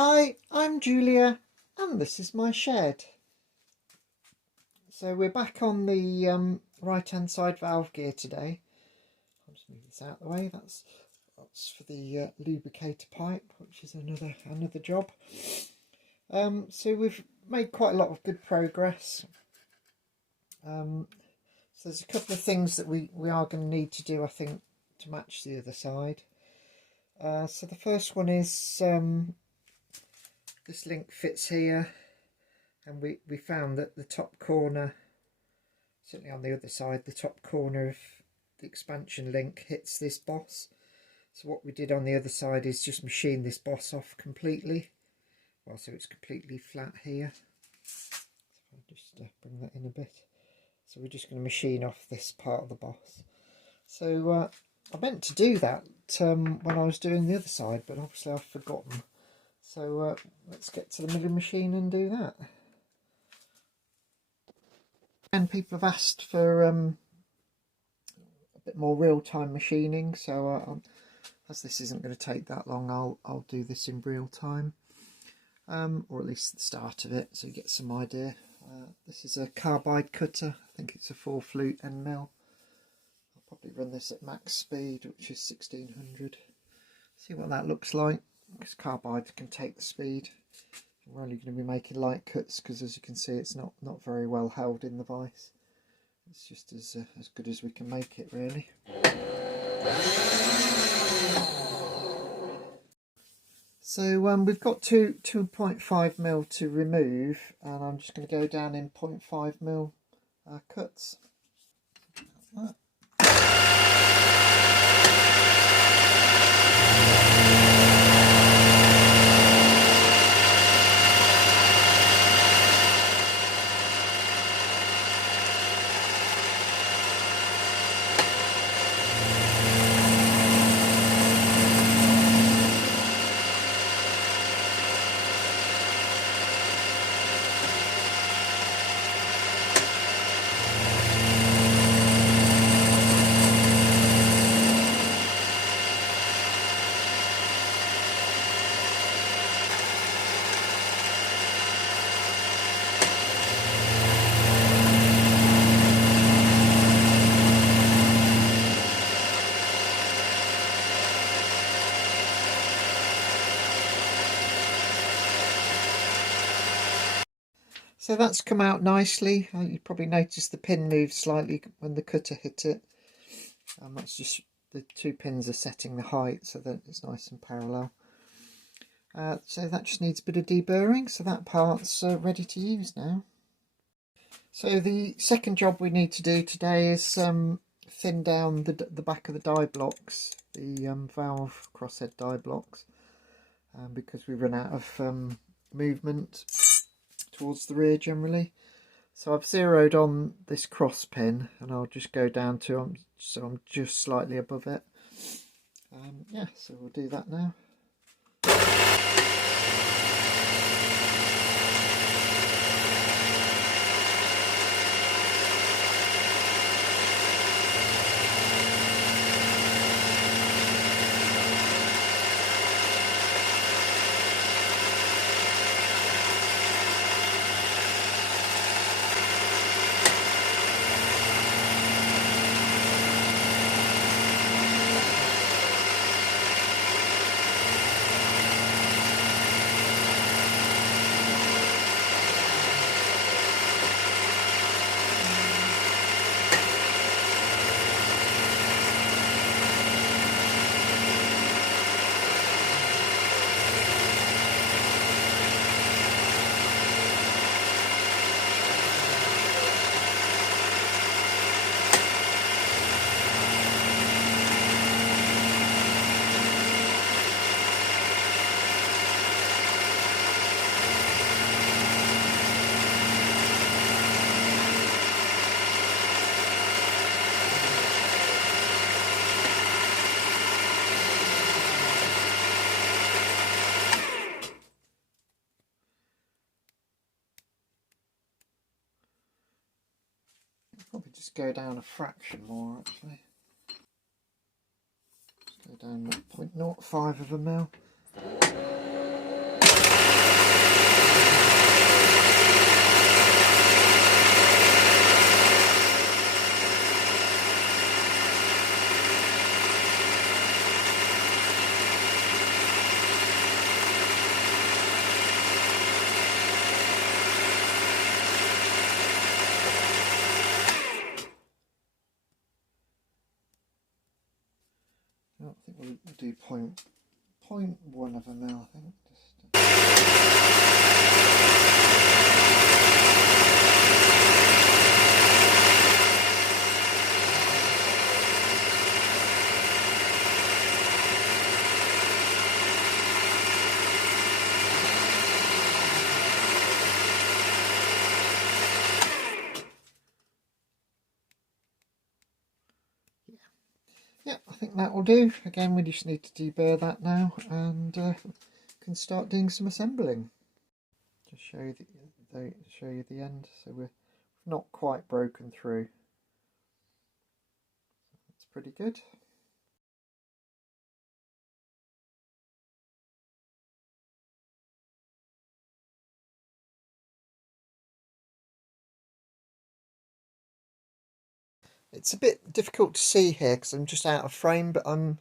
Hi, I'm Julia and this is my shed. So we're back on the right hand side valve gear today. I'll just move this out of the way. That's for the lubricator pipe, which is another job. So we've made quite a lot of good progress. So there's a couple of things that we are going to need to do, I think, to match the other side. So the first one is this link fits here, and we found that the top corner, certainly on the other side, the top corner of the expansion link hits this boss. So what we did on the other side is just machine this boss off completely. Well, so it's completely flat here. So I'll just bring that in a bit. So we're just going to machine off this part of the boss. So I meant to do that when I was doing the other side, but obviously I've forgotten. So let's get to the milling machine and do that. And people have asked for a bit more real-time machining, so as this isn't going to take that long, I'll do this in real time, or at least the start of it, so you get some idea. This is a carbide cutter. I think it's a 4-flute end mill. I'll probably run this at max speed, which is 1600. See what that looks like, because carbide can take the speed. We're only going to be making light cuts because, as you can see, it's not very well held in the vise. It's just as good as we can make it, really. So we've got 2.5mm to remove, and I'm just going to go down in 0.5mm cuts. Like that. So that's come out nicely. You probably noticed the pin moved slightly when the cutter hit it. That's just the two pins are setting the height so that it's nice and parallel. So that just needs a bit of deburring, so that part's ready to use now. So the second job we need to do today is thin down the back of the die blocks, the valve crosshead die blocks, because we run out of movement towards the rear generally. So I've zeroed on this cross pin, and I'll just go down to so I'm just slightly above it. Yeah, so we'll do that now. Probably just go down a fraction more actually. Just go down 0.05 of a mil. 0.1 of a mil, I think. Yeah, I think that will do. Again, we just need to deburr that now, and can start doing some assembling. Just show you the end. So we're not quite broken through. That's pretty good. It's a bit difficult to see here because I'm just out of frame, but the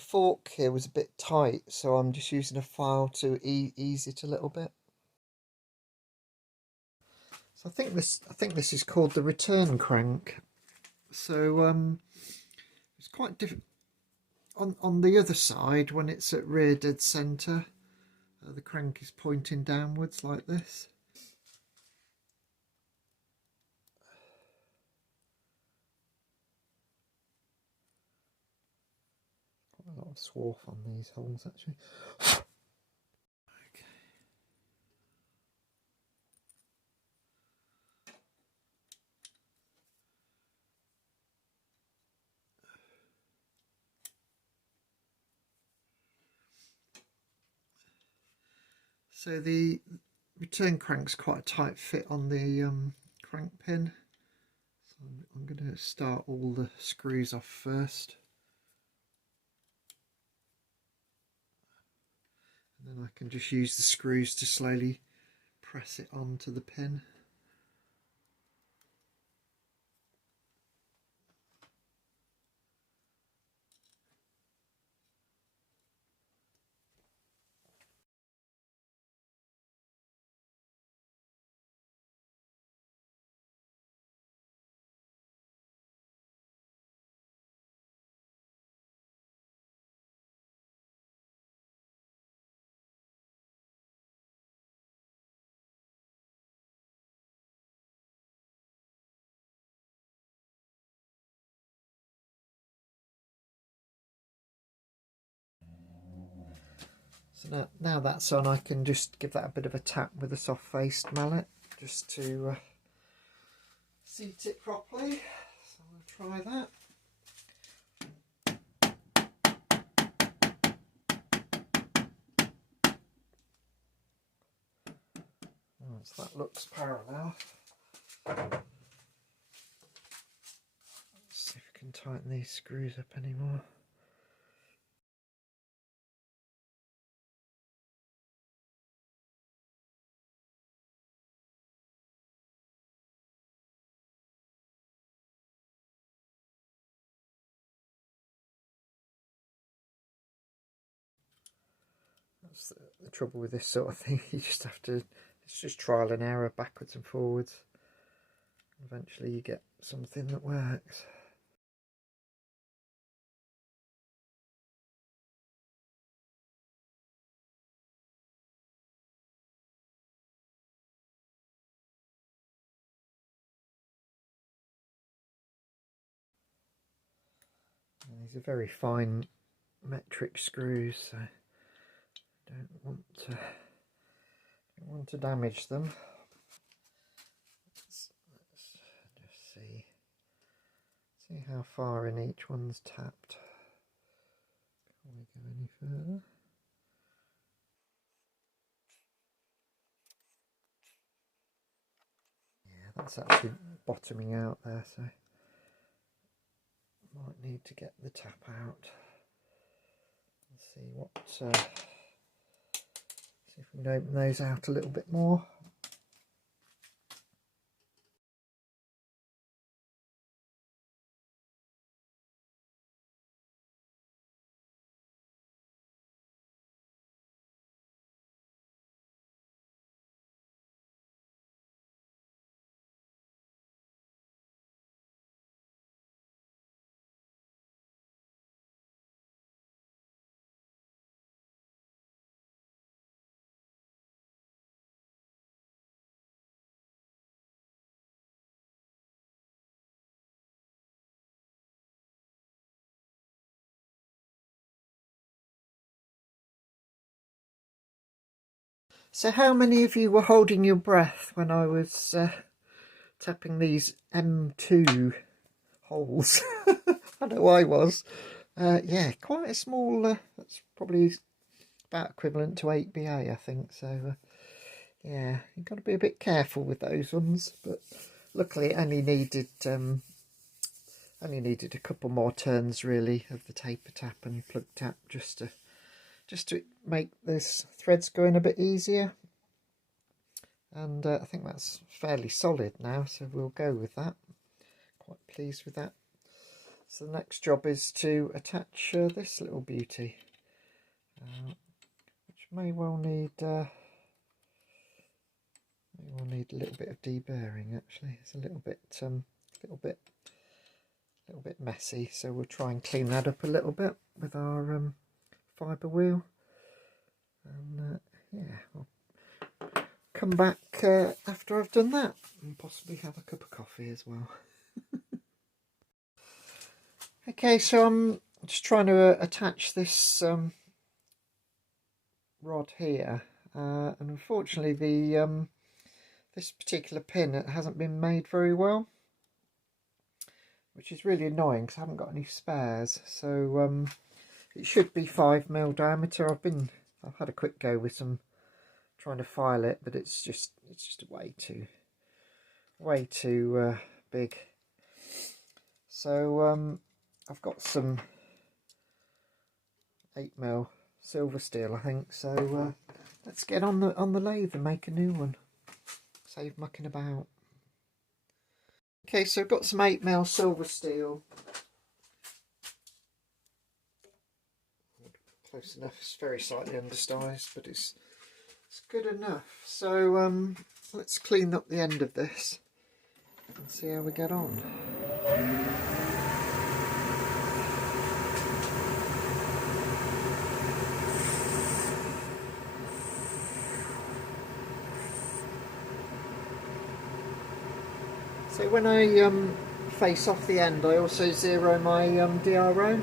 fork here was a bit tight, so I'm just using a file to ease it a little bit. So I think this is called the return crank. So it's quite different. On the other side, when it's at rear dead centre, the crank is pointing downwards like this. Quite a lot of swarf on these holes actually. Okay. So the return crank's quite a tight fit on the crank pin. So I'm going to start all the screws off first. And then I can just use the screws to slowly press it onto the pin. So now that's on, I can just give that a bit of a tap with a soft-faced mallet just to seat it properly. So I'm going to try that. So that looks parallel. Let's see if we can tighten these screws up anymore. That's the trouble with this sort of thing. You just have to, it's just trial and error, backwards and forwards. Eventually you get something that works. And these are very fine metric screws, so don't want to damage them. Let's just see how far in each one's tapped before we go any further. Yeah, that's actually bottoming out there, so might need to get the tap out. Let's see what. See if we can open those out a little bit more. So how many of you were holding your breath when I was tapping these M2 holes? I know I was. Yeah, quite a small, that's probably about equivalent to 8BA, I think. So, yeah, you've got to be a bit careful with those ones. But luckily it only needed a couple more turns, really, of the taper tap and plug tap just to make this threads going a bit easier. And I think that's fairly solid now, so we'll go with that. Quite pleased with that. So the next job is to attach this little beauty, which may well need a little bit of deburring. Actually, it's a little bit messy. So we'll try and clean that up a little bit with our fibre wheel. And yeah, I'll come back after I've done that and possibly have a cup of coffee as well. Okay, so I'm just trying to attach this rod here, and unfortunately the this particular pin, it hasn't been made very well, which is really annoying because I haven't got any spares. So it should be 5mm diameter. I've had a quick go with some trying to file it, but it's just way too big. So I've got some 8mm silver steel, I think. So let's get on the lathe and make a new one. Save mucking about. Okay, so I've got some 8mm silver steel. Close enough. It's very slightly undersized, but it's good enough. So let's clean up the end of this and see how we get on. So when I face off the end, I also zero my DRO.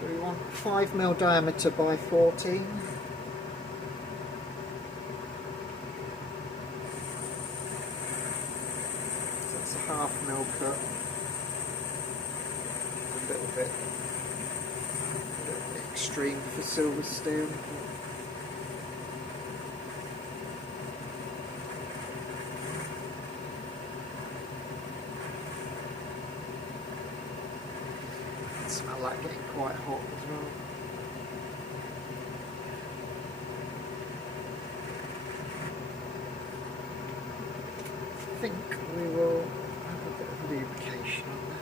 So we want 5mm diameter by 14. So that's a 1/2mm cut. A little bit extreme for silver steel. Smell like getting quite hot as well. I think we will have a bit of lubrication on that.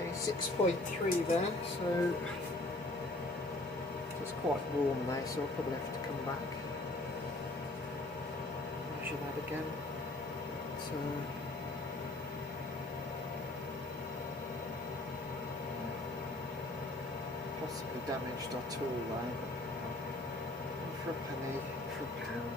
Okay, 6.3 there, so it's quite warm there, so I'll probably have to come back and measure that again. So possibly damaged our tool there. For a penny, for a pound.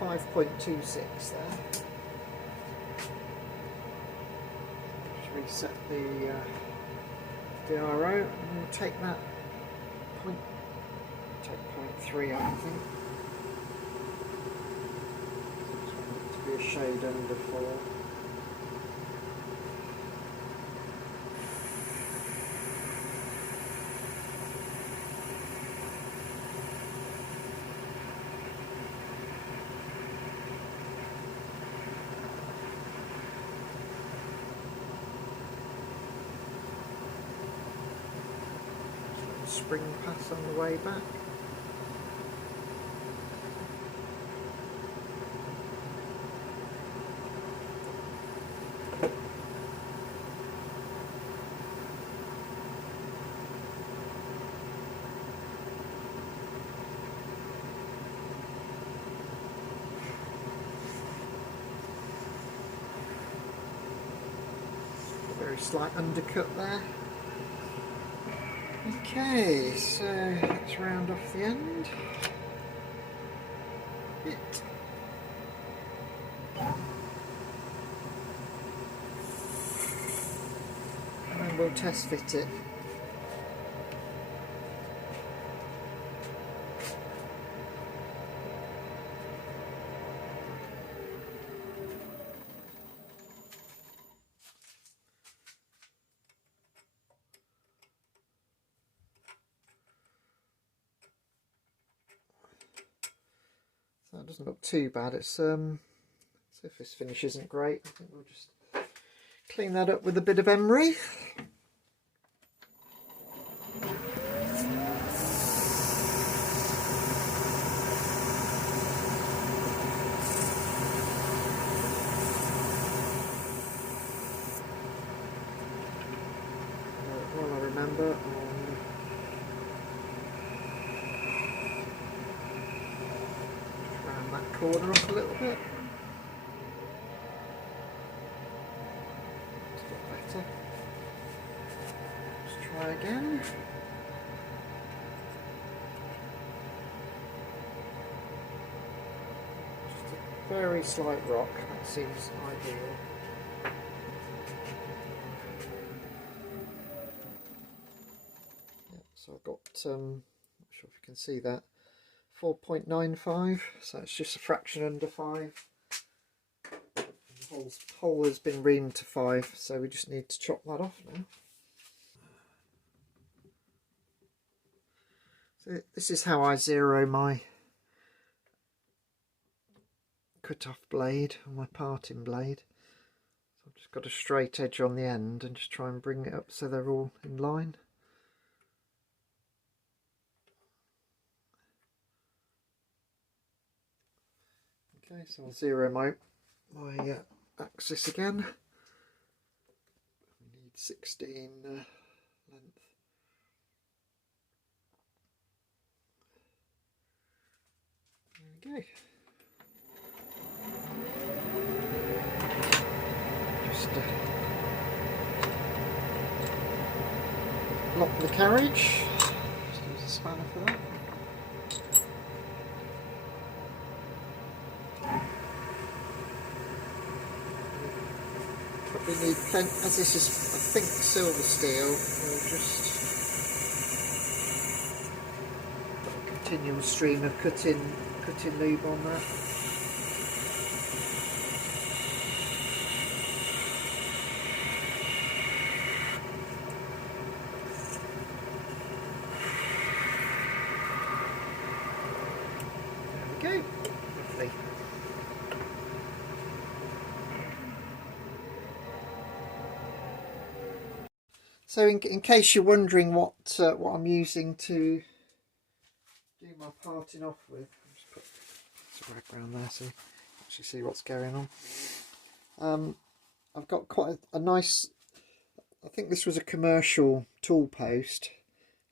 got 5.26 there. Just reset the DRO, and we'll take that take 0.3 up, I think. Just want it to be a shade under 4. Spring pass on the way back. A very slight undercut there. Okay, so let's round off the end. Bit. And then we'll test fit it. That doesn't look too bad. It's surface finish isn't great. I think we'll just clean that up with a bit of emery. Well, I remember. That corner off a little bit. It's a bit better. Let's try again. Just a very slight rock, that seems ideal. Yep, so I've got, not sure if you can see that, 4.95, so it's just a fraction under 5. The hole has been reamed to 5, so we just need to chop that off now. So this is how I zero my cut-off blade, or my parting blade. So I've just got a straight edge on the end and just try and bring it up so they're all in line. Okay, so I'll zero my axis again. We need 16 length. There we go. Just lock the carriage. Just use a spanner for that. We need plenty, as this is I think silver steel, we'll just put a continual stream of cutting lube on that. There we go, lovely. So in case you're wondering what I'm using to do my parting off with, I'll just put some rag around there so you can actually see what's going on. I've got quite a nice, I think this was a commercial tool post.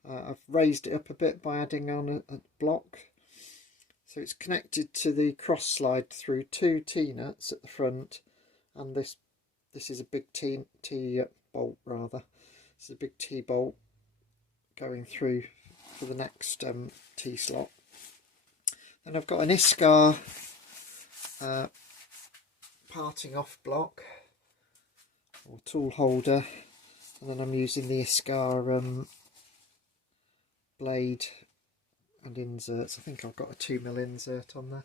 I've raised it up a bit by adding on a block. So it's connected to the cross slide through 2 T-nuts at the front, and this is a big T bolt rather. This is a big T-bolt going through for the next T-slot. Then I've got an ISCAR parting off block or tool holder, and then I'm using the Iscar blade and inserts. I think I've got a 2mm insert on there.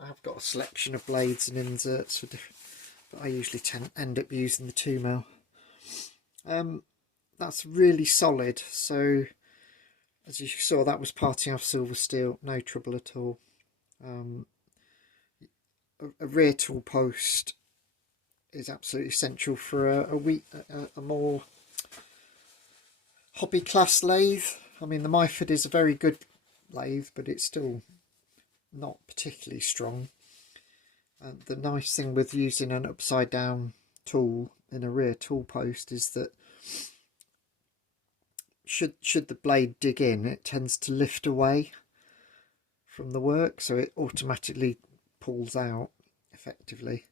I have got a selection of blades and inserts for different, but I usually end up using the 2mm. That's really solid, so as you saw, that was parting off silver steel, no trouble at all. A rear tool post is absolutely essential for a more hobby class lathe. I mean, the Myford is a very good lathe, but it's still not particularly strong. And the nice thing with using an upside down tool in a rear tool post is that should the blade dig in, it tends to lift away from the work, so it automatically pulls out effectively,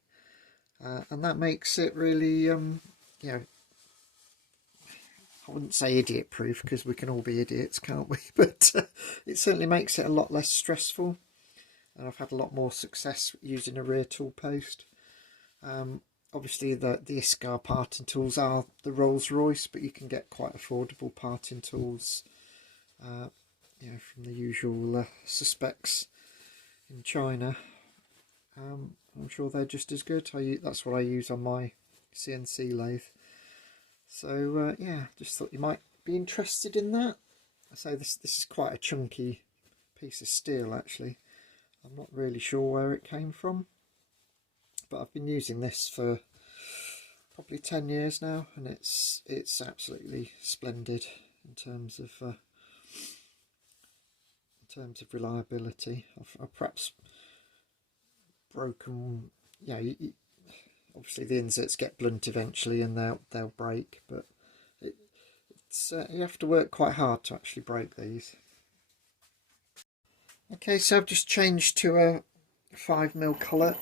and that makes it really you know, I wouldn't say idiot proof, because we can all be idiots, can't we? But it certainly makes it a lot less stressful, and I've had a lot more success using a rear tool post. Obviously the Iscar parting tools are the Rolls Royce, but you can get quite affordable parting tools, you know, from the usual suspects in China. I'm sure they're just as good. That's what I use on my CNC lathe. So yeah, just thought you might be interested in that. I say this is quite a chunky piece of steel actually. I'm not really sure where it came from, but I've been using this for probably 10 years now, and it's absolutely splendid in terms of reliability. I've perhaps broken, you know, obviously the inserts get blunt eventually and they'll break, but it's you have to work quite hard to actually break these. Okay, so I've just changed to a 5mm collet.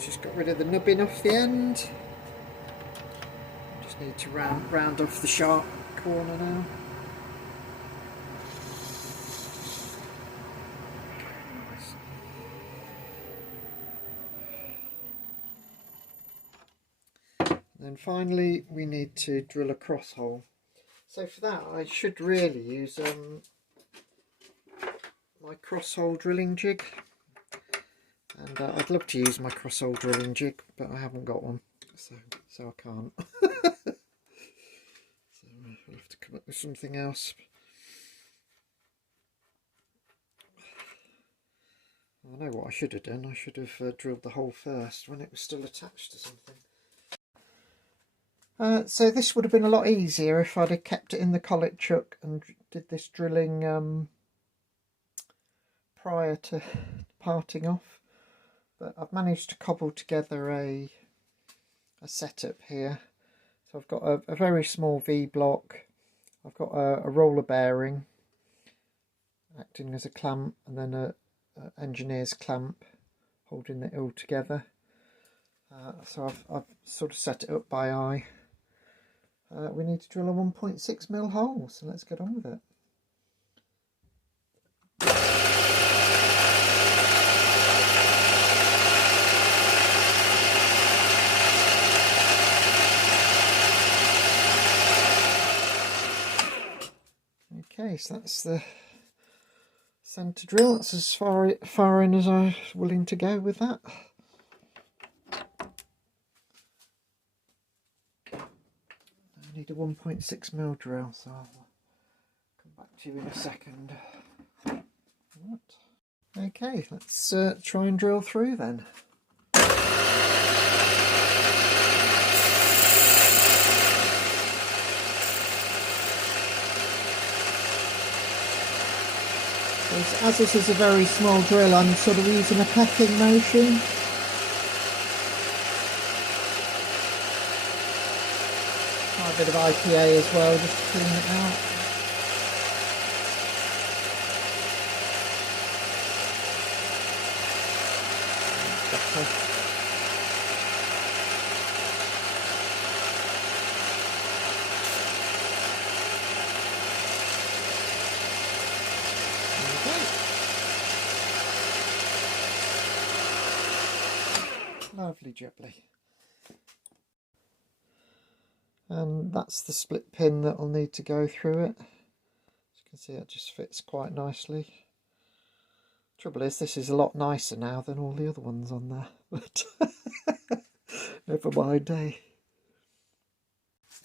Just got rid of the nubbin off the end. Just need to round off the sharp corner now. And then finally we need to drill a cross hole. So for that I should really use my cross hole drilling jig. And I'd love to use my cross hole drilling jig, but I haven't got one, so I can't. So we'll have to come up with something else. I know what I should have done. I should have drilled the hole first when it was still attached to something. So this would have been a lot easier if I'd have kept it in the collet chuck and did this drilling prior to parting off. But I've managed to cobble together a setup here. So I've got a very small V block. I've got a roller bearing acting as a clamp, and then a engineer's clamp holding it all together. So I've sort of set it up by eye. We need to drill a 1.6mm hole, so let's get on with it. Okay, so that's the centre drill. That's as far in as I was willing to go with that. I need a 1.6mm drill, so I'll come back to you in a second. Okay, let's try and drill through then. As this is a very small drill, I'm sort of using a pecking motion. bit of IPA as well, just to clean it out. Better. Lovely jubbly. And that's the split pin that will need to go through it. As you can see, it just fits quite nicely. Trouble is, this is a lot nicer now than all the other ones on there, but never mind, eh?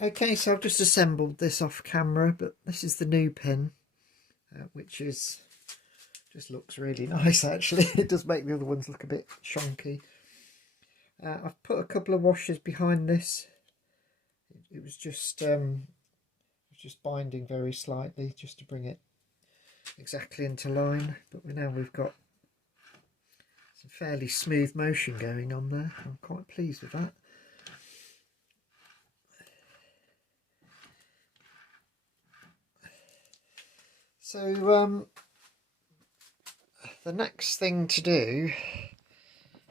Okay, so I've just assembled this off camera, but this is the new pin, which is just looks really nice actually. It does make the other ones look a bit shonky. I've put a couple of washers behind this. It was just binding very slightly just to bring it exactly into line, but now we've got some fairly smooth motion going on there. I'm quite pleased with that. So the next thing to do,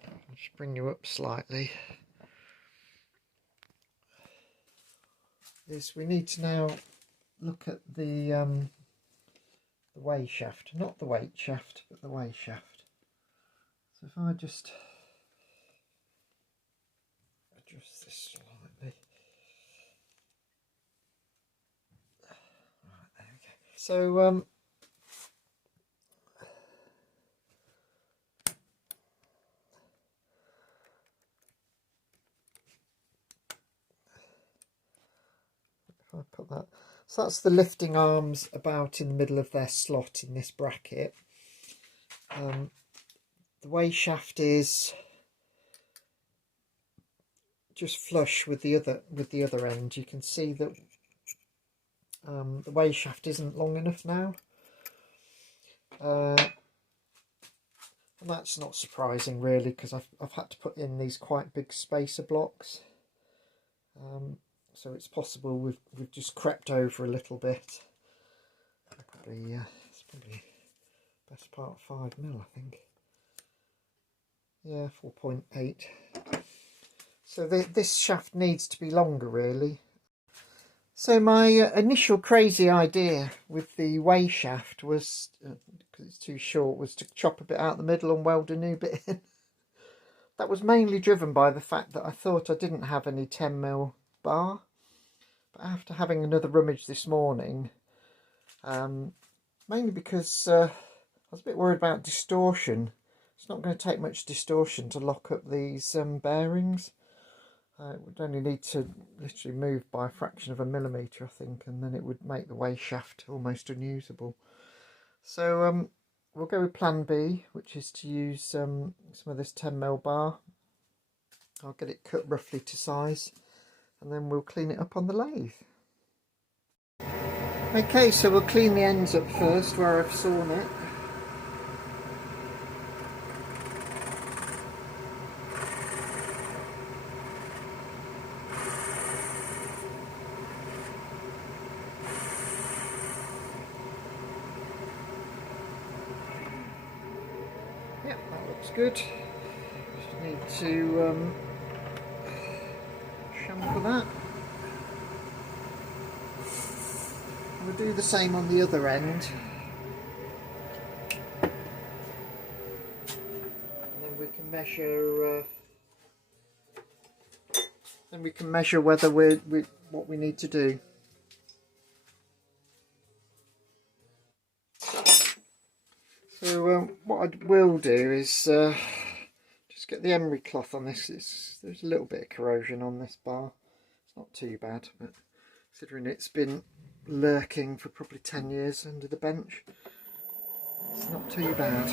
I'll just bring you up slightly, is we need to now look at the way shaft, not the weight shaft, but the way shaft. So if I just adjust this slightly, right, there we go. So if I put that, so that's the lifting arms about in the middle of their slot in this bracket. The way shaft is just flush with the other end. You can see that the way shaft isn't long enough now, and that's not surprising really, because I've had to put in these quite big spacer blocks. So it's possible we've just crept over a little bit. It's probably best part of 5mm, I think. Yeah, 4.8. So this shaft needs to be longer really. So my initial crazy idea with the way shaft was, because it's too short, was to chop a bit out the middle and weld a new bit in. That was mainly driven by the fact that I thought I didn't have any 10mm bar. But after having another rummage this morning, mainly because I was a bit worried about distortion. It's not going to take much distortion to lock up these bearings. It would only need to literally move by a fraction of a millimetre, I think, and then it would make the way shaft almost unusable. So we'll go with plan B, which is to use some of this 10mm bar. I'll get it cut roughly to size, and then we'll clean it up on the lathe. Okay, so we'll clean the ends up first where I've sawn it. Yep, that looks good. Just need to shampoo that. We'll do the same on the other end. And then we can measure. Then we can measure whether what we need to do. So what I will do is just get the emery cloth on this. There's a little bit of corrosion on this bar. It's not too bad, but considering it's been lurking for probably 10 years under the bench, it's not too bad.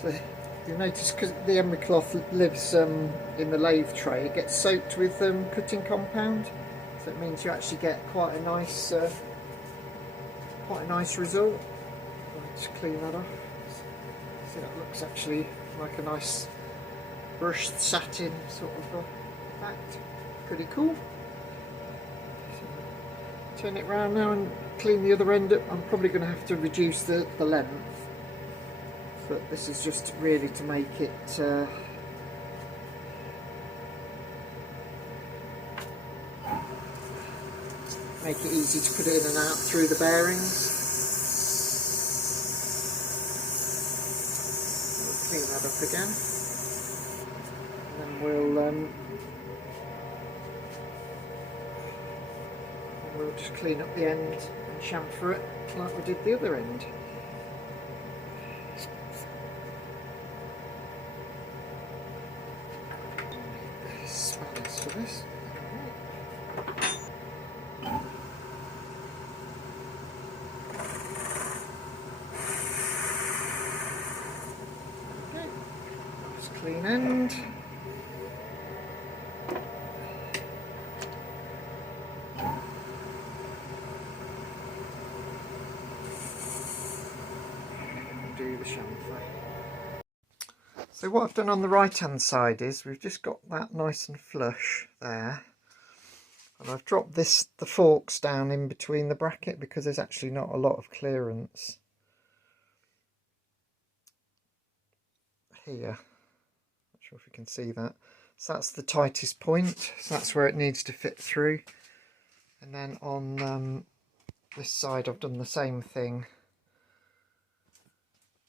So you'll notice, because the emery cloth lives in the lathe tray, it gets soaked with cutting compound, so it means you actually get quite a nice quite a nice result. Let's clean that off. So that looks actually like a nice brushed satin sort of effect. Pretty cool. So, turn it round now and clean the other end up. I'm probably going to have to reduce the length, but this is just really to make it easy to put it in and out through the bearings. We'll clean that up again, and then we'll just clean up the end and chamfer it like we did the other end. Spanners for this. Clean end. Do the chamfer. So what I've done on the right hand side is we've just got that nice and flush there, and I've dropped the forks down in between the bracket because there's actually not a lot of clearance here. Not sure if you can see that. So that's the tightest point, so that's where it needs to fit through. And then on this side I've done the same thing,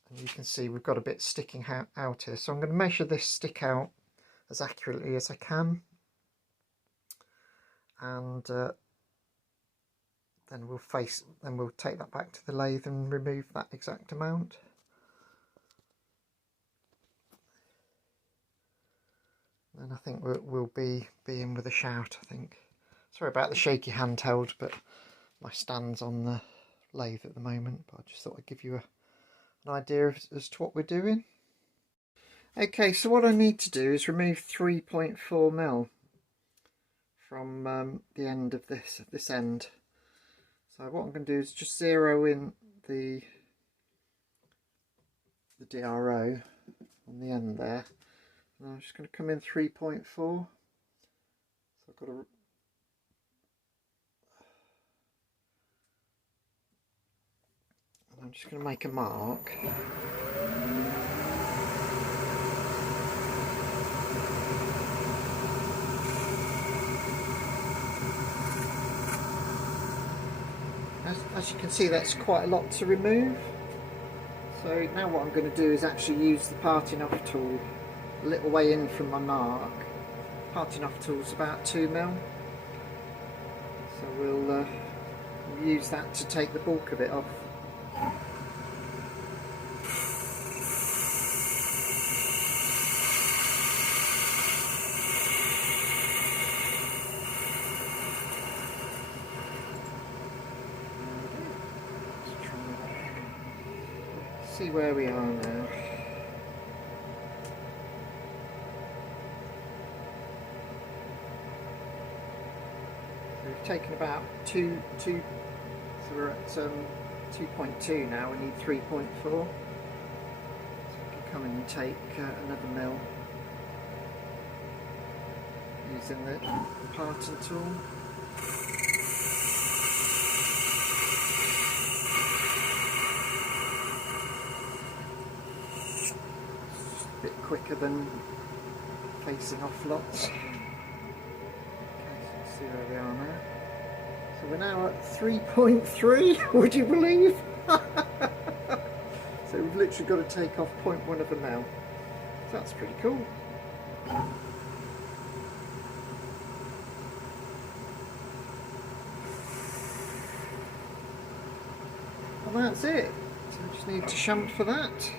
and you can see we've got a bit sticking out here, so I'm going to measure this stick out as accurately as I can, and then we'll take that back to the lathe and remove that exact amount. And I think we'll be in with a shout, I think. Sorry about the shaky handheld, but my stand's on the lathe at the moment, but I just thought I'd give you an idea as to what we're doing. Okay, so what I need to do is remove 3.4mm from the end of this end. So what I'm going to do is just zero in the DRO on the end there. And I'm just going to come in 3.4. So I've got to I'm just going to make a mark. As you can see, that's quite a lot to remove. So now what I'm going to do is actually use the parting off tool a little way in from my mark. Parting off tool's about 2mm. So we'll use that to take the bulk of it off. See where we are now. We've taken about so we're at 2.2 now. We need 3.4. So we can come in and take another mil using the parting tool. A bit quicker than facing off lots. Okay, so let's see where we are now. So we're now at 3.3, would you believe? So we've literally got to take off 0.1 of a mil. So that's pretty cool. And that's it. So we just need to chamfer that.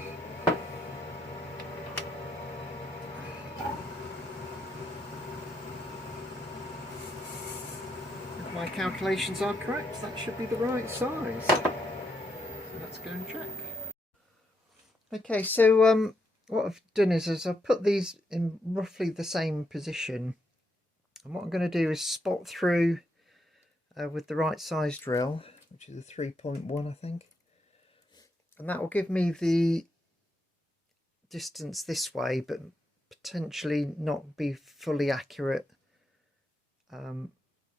If my calculations are correct, that should be the right size. So let's go and check. Okay, so what I've done is I've put these in roughly the same position, and what I'm going to do is spot through with the right size drill which is a 3.1 I think, and that will give me the distance this way, but potentially not be fully accurate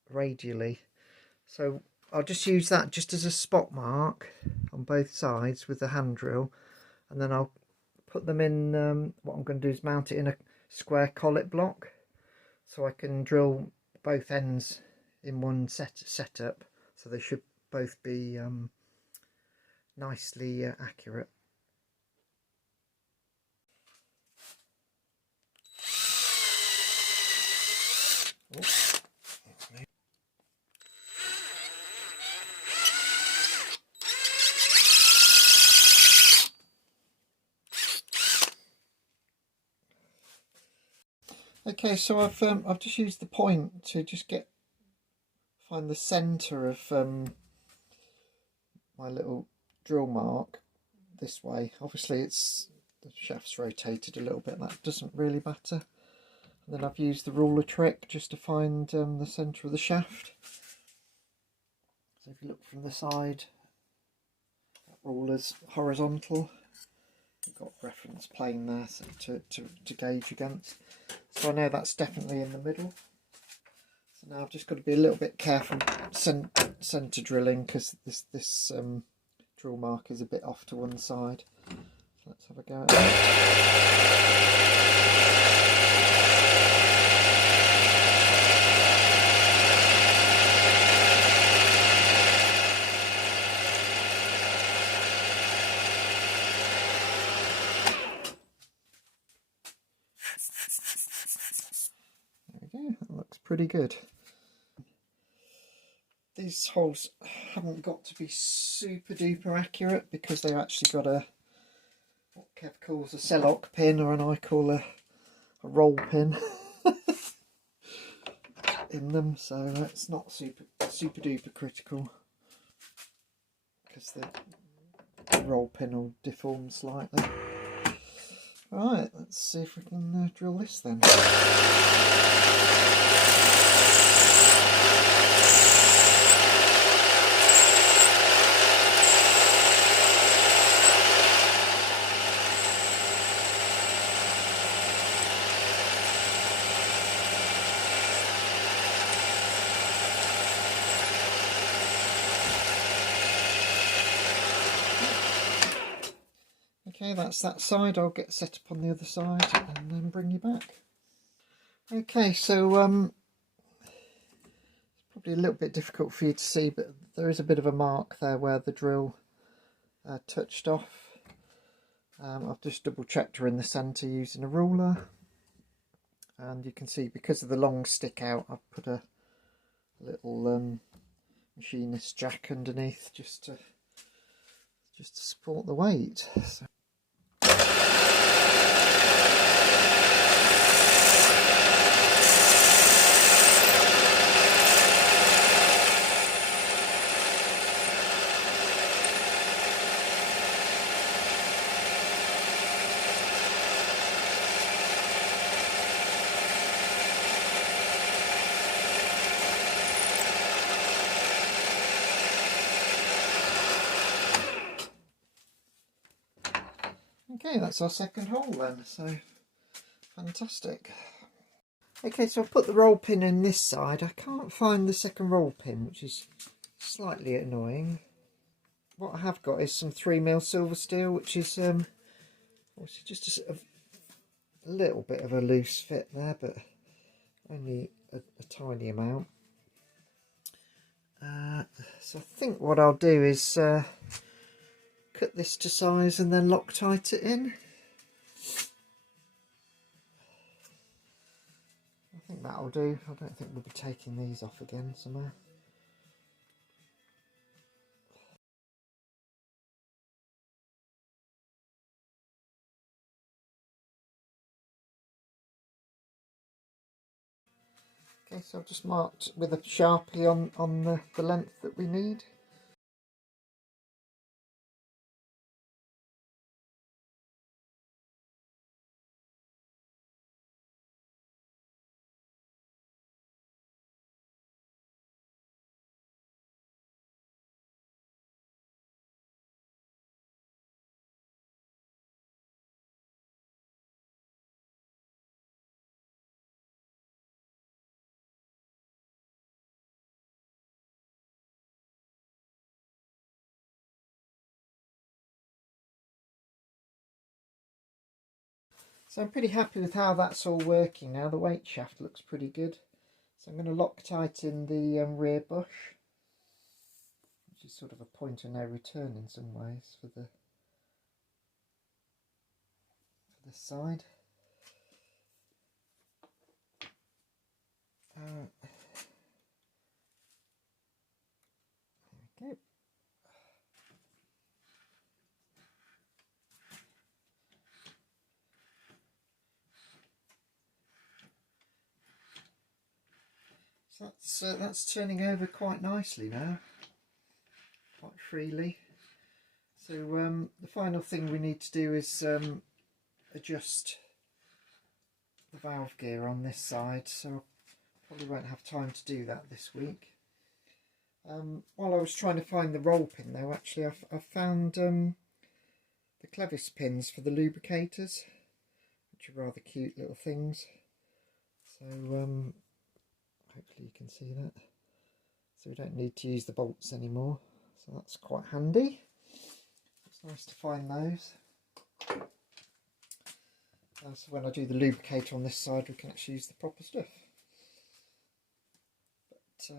radially. So I'll just use that just as a spot mark on both sides with the hand drill, and then I'll put them in, what I'm going to do is mount it in a square collet block, so I can drill both ends in one setup, so they should both be nicely accurate. Oh. Okay, so I've just used the point to just find the centre of my little drill mark this way. Obviously the shaft's rotated a little bit, that doesn't really matter. And then I've used the ruler trick just to find the centre of the shaft. So if you look from the side, that ruler's horizontal. You've got reference plane there to gauge against. So I know that's definitely in the middle. So now I've just got to be a little bit careful centre drilling, because this drill mark is a bit off to one side. So let's have a go at that. There we go, that looks pretty good. These holes haven't got to be super duper accurate, because they've actually got what Kev calls a Celloc pin, or I call a roll pin in them, so it's not super duper critical, because the roll pin will deform slightly. Right, let's see if we can drill this then. Okay, that's that side. I'll get set up on the other side and then bring you back. Okay, so it's probably a little bit difficult for you to see, but there is a bit of a mark there where the drill touched off. I've just double checked her in the centre using a ruler, and you can see because of the long stick out, I've put a little machinist jack underneath just to support the weight. So. Okay, that's our second hole then, so fantastic. Okay, so I've put the roll pin in this side. I can't find the second roll pin, which is slightly annoying. What I have got is some 3mm silver steel, which is obviously just a little bit of a loose fit there, but only a tiny amount. So I think what I'll do is cut this to size and then Loctite it in. I think that'll do. I don't think we'll be taking these off again somehow. Okay, so I've just marked with a Sharpie on the length that we need. So I'm pretty happy with how that's all working now. The weight shaft looks pretty good. So I'm going to Loctite in the rear bush, which is sort of a point of no return in some ways for the side. There we go. So that's turning over quite nicely now, quite freely. So the final thing we need to do is adjust the valve gear on this side, so probably won't have time to do that this week. While I was trying to find the roll pin though, actually I found the clevis pins for the lubricators, which are rather cute little things. So hopefully you can see that. So we don't need to use the bolts anymore, so that's quite handy. It's nice to find those. So when I do the lubricator on this side, we can actually use the proper stuff. But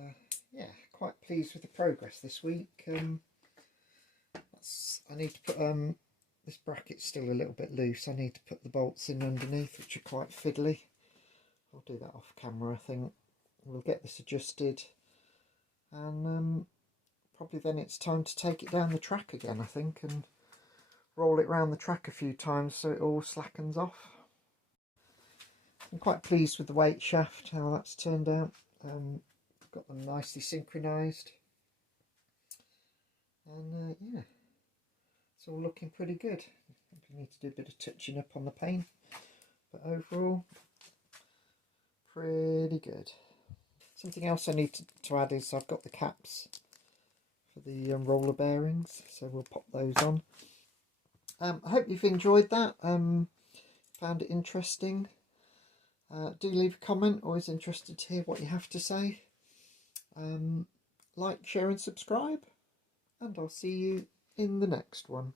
yeah, quite pleased with the progress this week. I need to put this bracket's still a little bit loose. I need to put the bolts in underneath, which are quite fiddly. I'll do that off camera, I think. We'll get this adjusted, and probably then it's time to take it down the track again, I think, and roll it around the track a few times so it all slackens off. I'm quite pleased with the weight shaft, how that's turned out. Got them nicely synchronised, and yeah, it's all looking pretty good. We need to do a bit of touching up on the paint, but overall pretty good. Something else I need to add is I've got the caps for the roller bearings, so we'll pop those on. I hope you've enjoyed that, found it interesting. Do leave a comment, always interested to hear what you have to say. Like, share and subscribe, and I'll see you in the next one.